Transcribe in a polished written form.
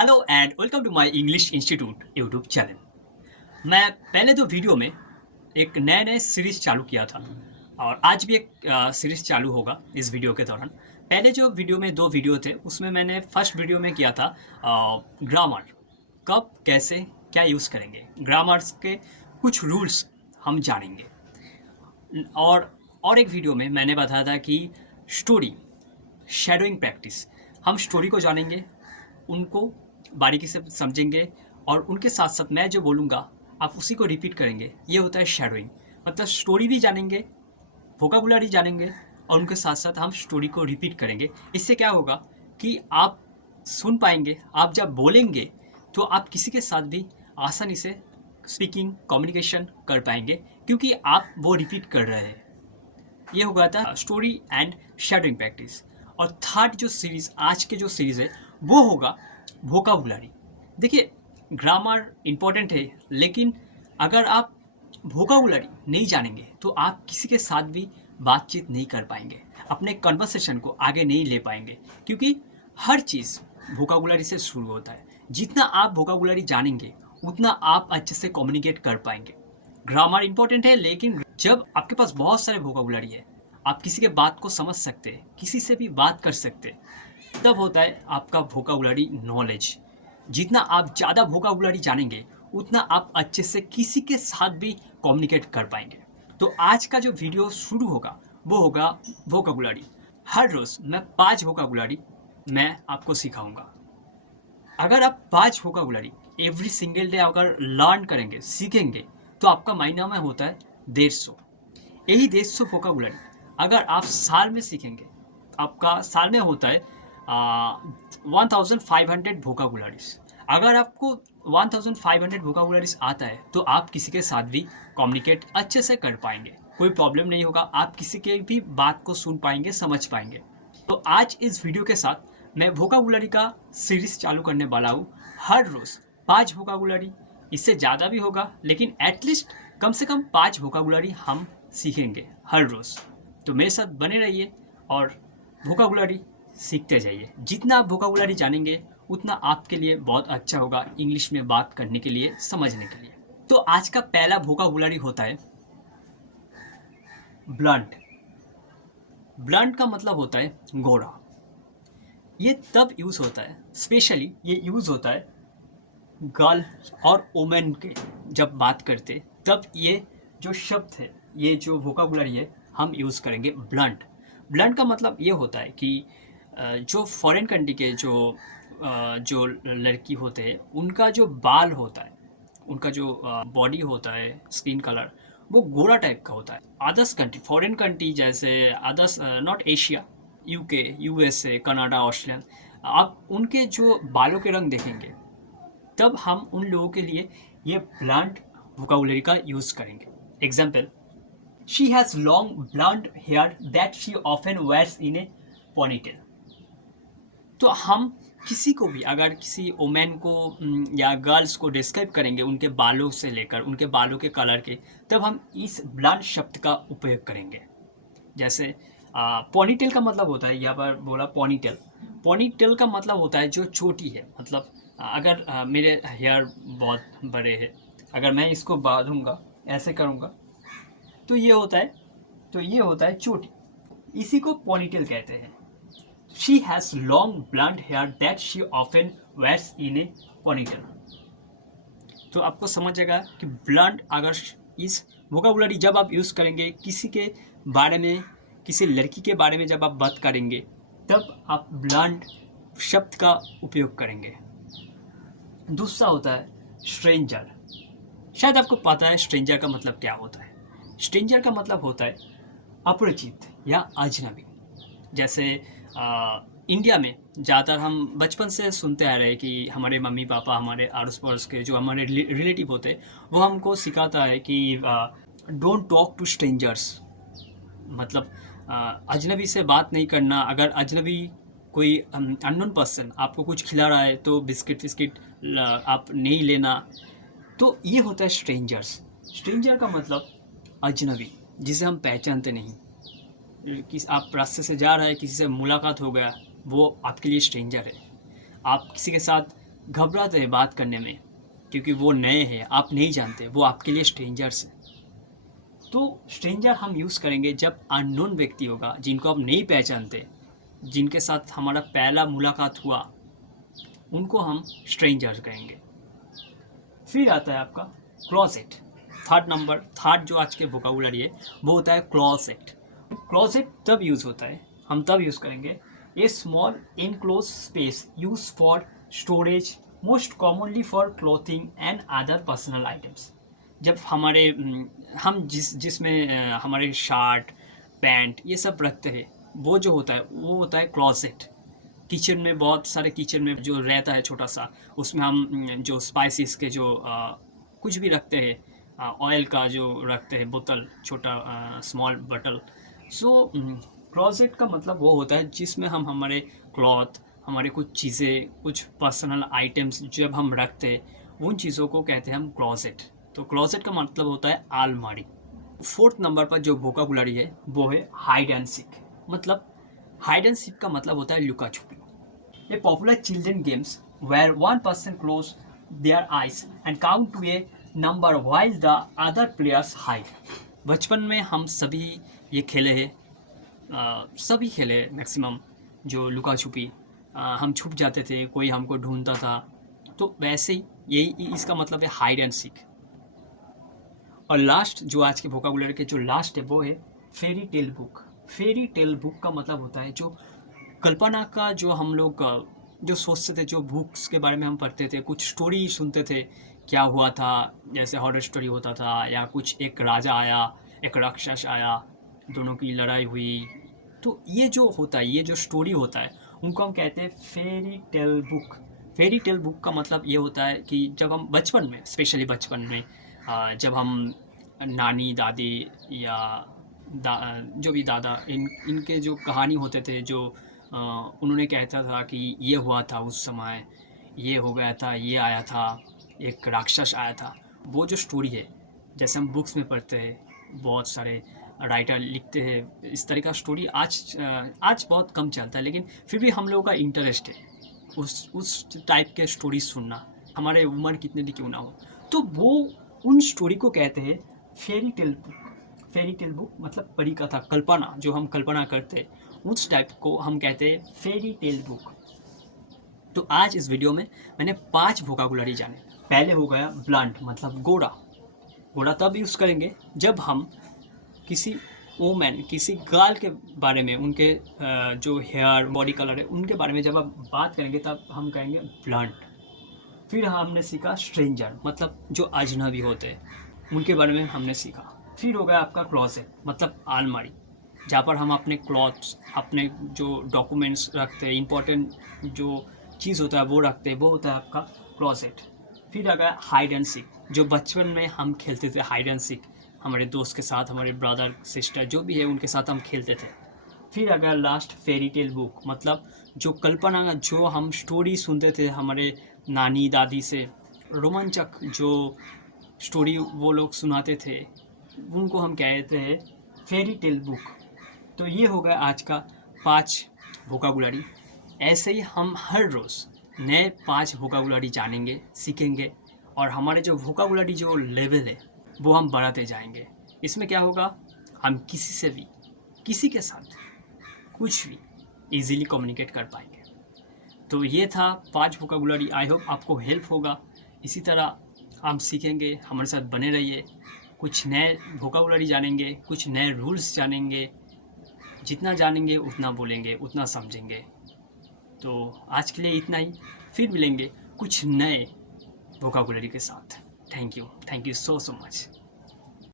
Hello and welcome to my English institute YouTube channel. मैं पहले दो वीडियो में एक नए सीरीज़ चालू किया था और आज भी एक सीरीज़ चालू होगा इस वीडियो के दौरान। पहले जो वीडियो में दो वीडियो थे उसमें मैंने फर्स्ट वीडियो में किया था ग्रामर, कब कैसे क्या यूज़ करेंगे, ग्रामर्स के कुछ रूल्स हम जानेंगे। और एक वीडियो में मैंने बताया था कि स्टोरी शैडोइंग प्रैक्टिस, हम स्टोरी को जानेंगे, उनको बारीकी से समझेंगे और उनके साथ साथ मैं जो बोलूँगा आप उसी को रिपीट करेंगे। ये होता है शैडोइंग, मतलब स्टोरी भी जानेंगे, वोकाबुलरी जानेंगे और उनके साथ साथ हम स्टोरी को रिपीट करेंगे। इससे क्या होगा कि आप सुन पाएंगे, आप जब बोलेंगे तो आप किसी के साथ भी आसानी से स्पीकिंग कम्युनिकेशन कर पाएंगे क्योंकि आप वो रिपीट कर रहे हैं। ये हो गया था स्टोरी एंड शैडोइंग प्रैक्टिस। और थर्ड जो सीरीज़ आज के जो सीरीज़ है वो होगा वोकाबुलरी। देखिए, ग्रामर इम्पोर्टेंट है लेकिन अगर आप वोकाबुलरी नहीं जानेंगे तो आप किसी के साथ भी बातचीत नहीं कर पाएंगे, अपने कन्वर्सेशन को आगे नहीं ले पाएंगे क्योंकि हर चीज़ वोकाबुलरी से शुरू होता है। जितना आप वोकाबुलरी जानेंगे उतना आप अच्छे से कम्युनिकेट कर पाएंगे। ग्रामर इंपॉर्टेंट है लेकिन जब आपके पास बहुत सारे वोकाबुलरी है, आप किसी के बात को समझ सकते हैं, किसी से भी बात कर सकते हैं, तब होता है आपका वोकाबुलरी नॉलेज। जितना आप ज़्यादा वोकाबुलरी जानेंगे उतना आप अच्छे से किसी के साथ भी कम्युनिकेट कर पाएंगे। तो आज का जो वीडियो शुरू होगा वो होगा वोकाबुलरी। हर रोज़ मैं 5 वोकाबुलरी मैं आपको सिखाऊंगा। अगर आप 5 वोकाबुलरी एवरी सिंगल डे अगर लर्न करेंगे, सीखेंगे, तो आपका महीना में होता है 150। यही 150 वोकाबुलरी अगर आप साल में सीखेंगे, आपका साल में होता है 1500 वोकाबुलरीज। अगर आपको 1500 वोकाबुलरीज आता है तो आप किसी के साथ भी कम्युनिकेट अच्छे से कर पाएंगे, कोई प्रॉब्लम नहीं होगा, आप किसी के भी बात को सुन पाएंगे, समझ पाएंगे। तो आज इस वीडियो के साथ मैं वोकाबुलरी का सीरीज चालू करने वाला हूँ। हर रोज़ 5 वोकाबुलरी, इससे ज़्यादा भी होगा लेकिन एटलीस्ट कम से कम 5 वोकाबुलरी हम सीखेंगे हर रोज़। तो मेरे साथ बने रहिए और वोकाबुलरी सीखते जाइए। जितना आप वोकाबुलरी जानेंगे उतना आपके लिए बहुत अच्छा होगा इंग्लिश में बात करने के लिए, समझने के लिए। तो आज का पहला वोकाबुलरी होता है ब्लंट। ब्लंट का मतलब होता है गोरा। ये तब यूज़ होता है, स्पेशली ये यूज़ होता है गर्ल और वुमेन के जब बात करते, तब ये जो शब्द है, ये जो वोकाबुलरी है हम यूज़ करेंगे ब्लंट। ब्लंट का मतलब ये होता है कि जो फॉरेन कंट्री के जो लड़की होते हैं उनका जो बाल होता है, उनका जो बॉडी होता है, स्किन कलर वो गोरा टाइप का होता है। अदर्स कंट्री, फॉरेन कंट्री जैसे others not Asia, UK, USA, Canada, Australia, आप उनके जो बालों के रंग देखेंगे तब हम उन लोगों के लिए ये ब्लंट वोकाबुलरी का यूज़ करेंगे। Example, she has long blunt hair that she often wears in a ponytail. तो हम किसी को भी, अगर किसी वुमेन को या गर्ल्स को डिस्क्राइब करेंगे उनके बालों से लेकर उनके बालों के कलर के, तब हम इस ब्लंट शब्द का उपयोग करेंगे। जैसे पोनीटेल का मतलब होता है, यहाँ पर बोला पोनीटेल। पोनीटेल का मतलब होता है जो चोटी है, मतलब अगर मेरे हेयर बहुत बड़े हैं, अगर मैं इसको बांधूंगा, ऐसे करूँगा, तो ये होता है, चोटी। इसी को पोनीटेल कहते हैं। She has long blunt hair that she often wears in a ponytail. तो आपको समझ जाएगा कि ब्लंट, अगर इस वोकाबुलरी जब आप यूज़ करेंगे किसी के बारे में, किसी लड़की के बारे में जब आप बात करेंगे, तब आप ब्लंट शब्द का उपयोग करेंगे। दूसरा होता है स्ट्रेंजर। शायद आपको पता है स्ट्रेंजर का मतलब क्या होता है। स्ट्रेंजर का मतलब होता है अपरिचित या अजनबी। जैसे इंडिया में ज़्यादातर हम बचपन से सुनते आ रहे हैं कि हमारे मम्मी पापा, हमारे आड़ोस पड़ोस के जो हमारे रिलेटिव होते हैं वो हमको सिखाता है कि डोंट टॉक टू स्ट्रेंजर्स, मतलब अजनबी से बात नहीं करना। अगर अजनबी कोई अननोन पर्सन आपको कुछ खिला रहा है तो बिस्किट विस्किट आप नहीं लेना। तो ये होता है स्ट्रेंजर्स। स्ट्रेंजर का मतलब अजनबी, जिसे हम पहचानते नहीं। किस आप रास्ते से जा रहे हैं, किसी से मुलाकात हो गया, वो आपके लिए स्ट्रेंजर है। आप किसी के साथ घबराते हैं बात करने में, क्योंकि वो नए हैं, आप नहीं जानते, वो आपके लिए स्ट्रेंजर्स हैं। तो स्ट्रेंजर हम यूज़ करेंगे जब अननोन व्यक्ति होगा, जिनको आप नहीं पहचानते, जिनके साथ हमारा पहला मुलाकात हुआ, उनको हम स्ट्रेंजर कहेंगे। फिर आता है आपका क्लोजेट। थर्ड जो आज के वोकाबुलरी है वो होता है क्लोजेट। क्लोजेट तब यूज़ होता है, हम तब यूज़ करेंगे, a small enclose space use for storage, most commonly for clothing and other personal items. जब हम जिसमें हमारे शर्ट पैंट ये सब रखते हैं, वो जो होता है वो होता है क्लोजेट। किचन में, बहुत सारे किचन में जो रहता है छोटा सा, उसमें हम जो स्पाइसेस के जो कुछ भी रखते हैं, ऑयल का जो रखते हैं बोतल, छोटा स्मॉल बटल। सो क्लोजेट का मतलब वो होता है जिसमें हम हमारे क्लॉथ, हमारे कुछ चीज़ें, कुछ पर्सनल आइटम्स जब हम रखते हैं, उन चीज़ों को कहते हैं हम क्लोजेट। तो क्लोजेट का मतलब होता है आलमारी। फोर्थ नंबर पर जो वोकाबुलरी है वो है हाइड एंड सीक। मतलब हाइड एंड सीक का मतलब होता है लुका छुपी। A popular children games where one person close their eyes and count to a number while the other players hide। बचपन में हम सभी ये खेले हैं, सभी खेले मैक्सिमम, जो लुका छुपी। हम छुप जाते थे, कोई हमको ढूंढता था। तो वैसे ही यही इसका मतलब है हाइड एंड सीक। और लास्ट जो आज के वोकाबुलरी के जो लास्ट है वो है fairy tale book. Fairy tale book का मतलब होता है जो कल्पना का, जो हम लोग जो सोचते थे, जो बुक्स के बारे में हम पढ़ते थे, कुछ स्टोरी सुनते थे, क्या हुआ था, जैसे हॉरर स्टोरी होता था, या कुछ एक राजा आया, एक राक्षस आया, दोनों की लड़ाई हुई। तो ये जो होता है, ये जो स्टोरी होता है, उनको हम कहते हैं fairy tale book. Fairy tale book का मतलब ये होता है कि जब हम बचपन में, स्पेशली बचपन में, जब हम नानी दादी या जो भी दादा, इनके जो कहानी होते थे, जो उन्होंने कहता था कि ये हुआ था उस समय, ये हो गया था, ये आया था, एक राक्षस आया था। वो जो स्टोरी है, जैसे हम बुक्स में पढ़ते हैं, बहुत सारे राइटर लिखते हैं इस तरह का स्टोरी, आज बहुत कम चलता है, लेकिन फिर भी हम लोगों का इंटरेस्ट है उस टाइप के स्टोरी सुनना, हमारे उम्र कितने भी क्यों ना हो। तो वो उन स्टोरी को कहते हैं fairy tale book. Fairy tale book मतलब परी कथा, कल्पना, जो हम कल्पना करते हैं उस टाइप को हम कहते हैं फेरी टेल बुक। तो आज इस वीडियो में मैंने 5 वोकाबुलरी जाने। पहले हो गया ब्लंट, मतलब गोरा। गोरा तब यूज़ करेंगे जब हम किसी वोमेन, किसी गर्ल के बारे में, उनके जो हेयर, बॉडी कलर है, उनके बारे में जब आप बात करेंगे तब हम कहेंगे ब्लंट। फिर हमने सीखा स्ट्रेंजर, मतलब जो अजनबी होते हैं, उनके बारे में हमने सीखा। फिर हो गया आपका क्लोजेट, मतलब आलमारी, जहाँ पर हम अपने क्लॉथ्स, अपने जो डॉक्यूमेंट्स रखते हैं, इंपॉर्टेंट जो चीज़ होता है वो रखते हैं, वो होता है आपका क्लोजेट। फिर आ गया हाइड एंड सीक, जो बचपन में हम खेलते थे हाइड एंड सीक, हमारे दोस्त के साथ, हमारे ब्रदर सिस्टर जो भी है उनके साथ हम खेलते थे। फिर अगर लास्ट फेरी टेल बुक, मतलब जो कल्पना, जो हम स्टोरी सुनते थे हमारे नानी दादी से, रोमांचक जो स्टोरी वो लोग सुनाते थे, उनको हम कहते हैं फेरी टेल बुक। तो ये हो गया आज का 5 वोकाबुलरी। ऐसे ही हम हर रोज़ नए 5 वोकाबुलरी जानेंगे, सीखेंगे, और हमारे जो वोकाबुलरी जो लेवल है वो हम बढ़ाते जाएंगे। इसमें क्या होगा, हम किसी से भी, किसी के साथ कुछ भी इजीली कम्युनिकेट कर पाएंगे। तो ये था 5 वोकाबुलरी। आई होप आपको हेल्प होगा। इसी तरह हम सीखेंगे, हमारे साथ बने रहिए। कुछ नए वोकाबुलरी जानेंगे, कुछ नए रूल्स जानेंगे। जितना जानेंगे उतना बोलेंगे, उतना समझेंगे। तो आज के लिए इतना ही, फिर मिलेंगे कुछ नए वोकाबुलरी के साथ। Thank you so much.